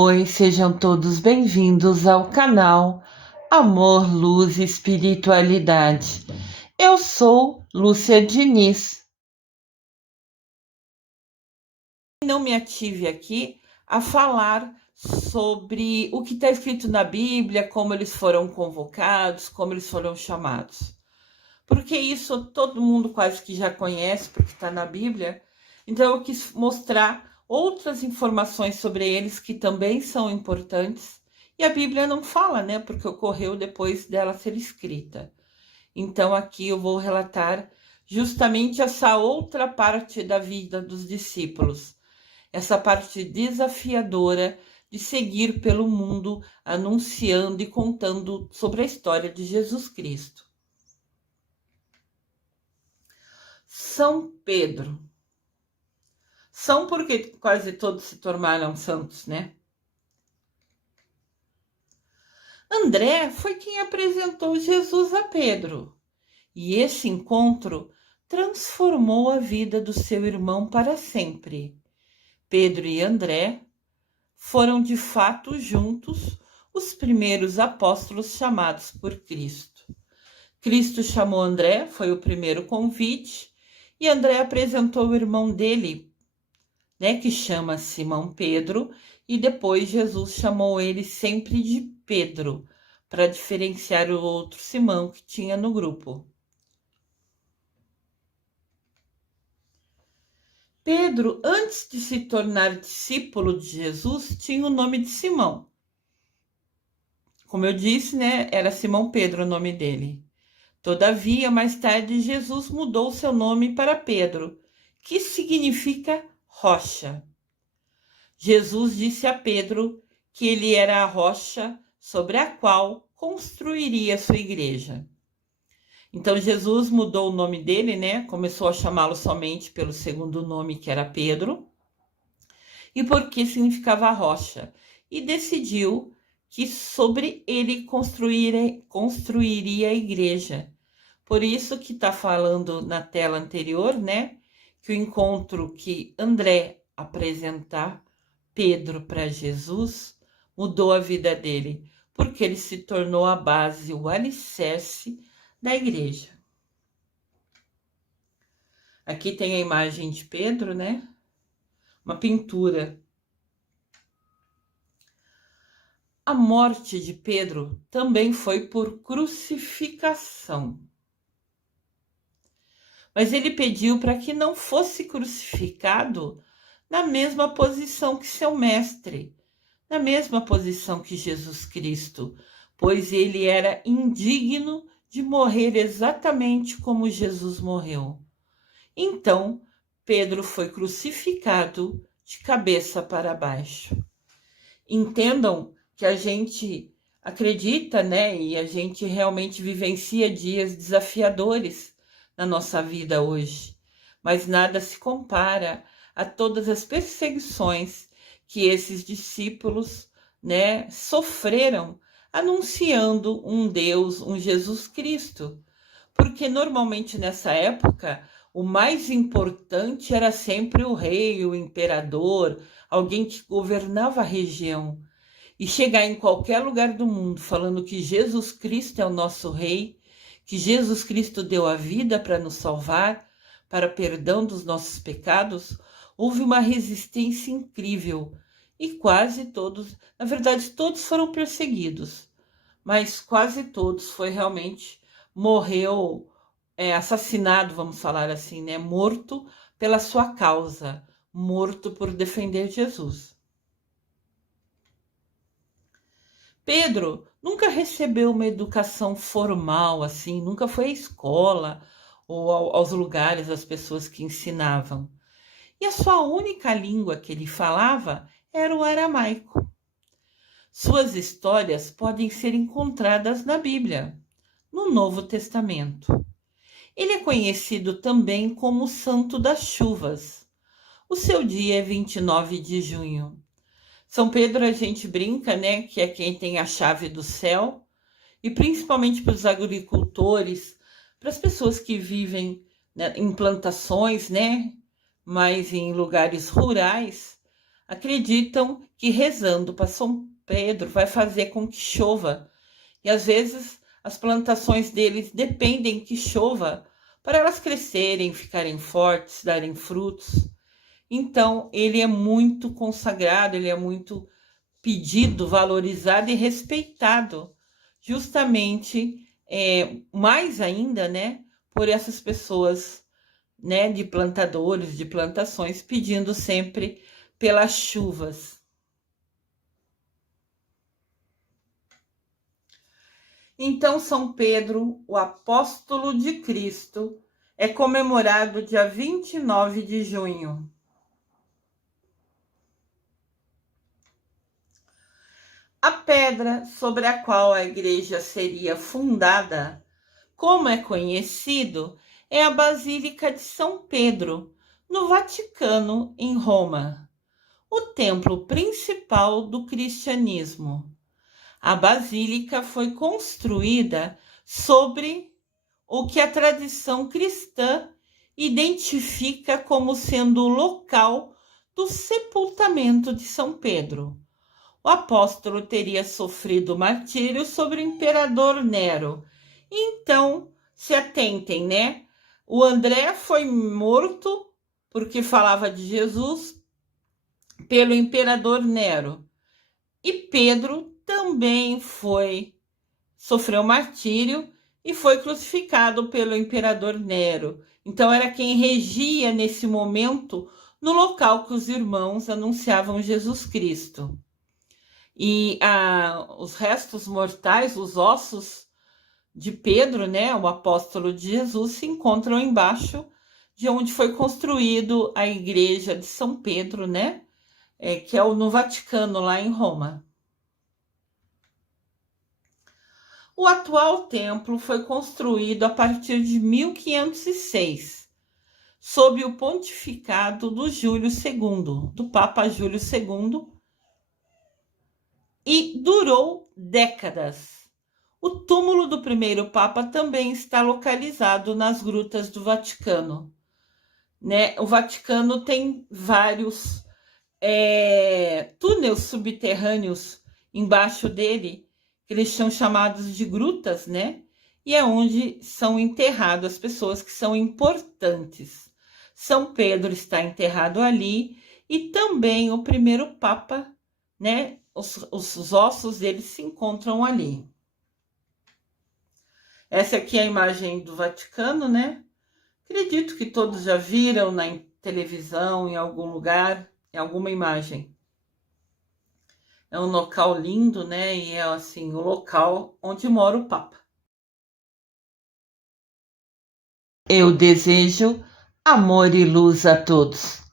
Oi, sejam todos bem-vindos ao canal Amor, Luz e Espiritualidade. Eu sou Lúcia Diniz. Não me ative aqui a falar sobre o que está escrito na Bíblia, como eles foram convocados, como eles foram chamados. Porque isso todo mundo quase que já conhece, porque está na Bíblia. Então eu quis mostrar outras informações sobre eles que também são importantes. E a Bíblia não fala, né? Porque ocorreu depois dela ser escrita. Então aqui eu vou relatar justamente essa outra parte da vida dos discípulos. Essa parte desafiadora de seguir pelo mundo anunciando e contando sobre a história de Jesus Cristo. São Pedro. São porque quase todos se tornaram santos, né? André foi quem apresentou Jesus a Pedro. E esse encontro transformou a vida do seu irmão para sempre. Pedro e André foram de fato juntos os primeiros apóstolos chamados por Cristo. Cristo chamou André, foi o primeiro convite, e André apresentou o irmão dele, né, que chama Simão Pedro, e depois Jesus chamou ele sempre de Pedro, para diferenciar o outro Simão que tinha no grupo. Pedro, antes de se tornar discípulo de Jesus, tinha o nome de Simão. Como eu disse, né, era Simão Pedro o nome dele. Todavia, mais tarde, Jesus mudou seu nome para Pedro, que significa rocha. Jesus disse a Pedro que ele era a rocha sobre a qual construiria sua igreja. Então Jesus mudou o nome dele, né? Começou a chamá-lo somente pelo segundo nome, que era Pedro, e porque significava rocha, e decidiu que sobre ele construiria a igreja. Por isso que está falando na tela anterior, né? Que o encontro que André apresentar Pedro para Jesus mudou a vida dele, porque ele se tornou a base, o alicerce da igreja. Aqui tem a imagem de Pedro, né? Uma pintura. A morte de Pedro também foi por crucificação. Mas ele pediu para que não fosse crucificado na mesma posição que seu mestre, na mesma posição que Jesus Cristo, pois ele era indigno de morrer exatamente como Jesus morreu. Então, Pedro foi crucificado de cabeça para baixo. Entendam que a gente acredita, né, e a gente realmente vivencia dias desafiadores na nossa vida hoje, mas nada se compara a todas as perseguições que esses discípulos, né, sofreram anunciando um Deus, um Jesus Cristo. Porque normalmente nessa época o mais importante era sempre o rei, o imperador, alguém que governava a região. E chegar em qualquer lugar do mundo falando que Jesus Cristo é o nosso rei, que Jesus Cristo deu a vida para nos salvar, para perdão dos nossos pecados, houve uma resistência incrível. E quase todos, na verdade, todos foram perseguidos, mas quase todos foi realmente, morreu, assassinado, vamos falar assim, né? Morto pela sua causa, morto por defender Jesus. Pedro nunca recebeu uma educação formal, assim, nunca foi à escola ou aos lugares, às pessoas que ensinavam. E a sua única língua que ele falava era o aramaico. Suas histórias podem ser encontradas na Bíblia, no Novo Testamento. Ele é conhecido também como o Santo das Chuvas. O seu dia é 29 de junho. São Pedro, a gente brinca, né, que é quem tem a chave do céu, e principalmente para os agricultores, para as pessoas que vivem, né, em plantações, né, mas em lugares rurais, acreditam que rezando para São Pedro vai fazer com que chova. E às vezes as plantações deles dependem que chova para elas crescerem, ficarem fortes, darem frutos. Então, ele é muito consagrado, ele é muito pedido, valorizado e respeitado, justamente, mais ainda, né, por essas pessoas, né, de plantadores, de plantações, pedindo sempre pelas chuvas. Então, São Pedro, o apóstolo de Cristo, é comemorado dia 29 de junho. A pedra sobre a qual a igreja seria fundada, como é conhecido, é a Basílica de São Pedro, no Vaticano, em Roma, o templo principal do cristianismo. A basílica foi construída sobre o que a tradição cristã identifica como sendo o local do sepultamento de São Pedro. O apóstolo teria sofrido martírio sobre o imperador Nero. Então, se atentem, né? O André foi morto porque falava de Jesus pelo imperador Nero. E Pedro também sofreu martírio e foi crucificado pelo imperador Nero. Então era quem regia nesse momento no local que os irmãos anunciavam Jesus Cristo. E os restos mortais, os ossos de Pedro, né, o apóstolo de Jesus, se encontram embaixo de onde foi construído a igreja de São Pedro, né, que é no Vaticano, lá em Roma. O atual templo foi construído a partir de 1506, sob o pontificado do Júlio II, do Papa Júlio II, e durou décadas. O túmulo do primeiro Papa também está localizado nas grutas do Vaticano, né? O Vaticano tem vários túneis subterrâneos embaixo dele, que eles são chamados de grutas, né? E é onde são enterradas as pessoas que são importantes. São Pedro está enterrado ali e também o primeiro Papa, né? Os ossos dele se encontram ali. Essa aqui é a imagem do Vaticano, né? Acredito que todos já viram na televisão, em algum lugar, em alguma imagem. É um local lindo, né? E é assim, o local onde mora o Papa. Eu desejo amor e luz a todos.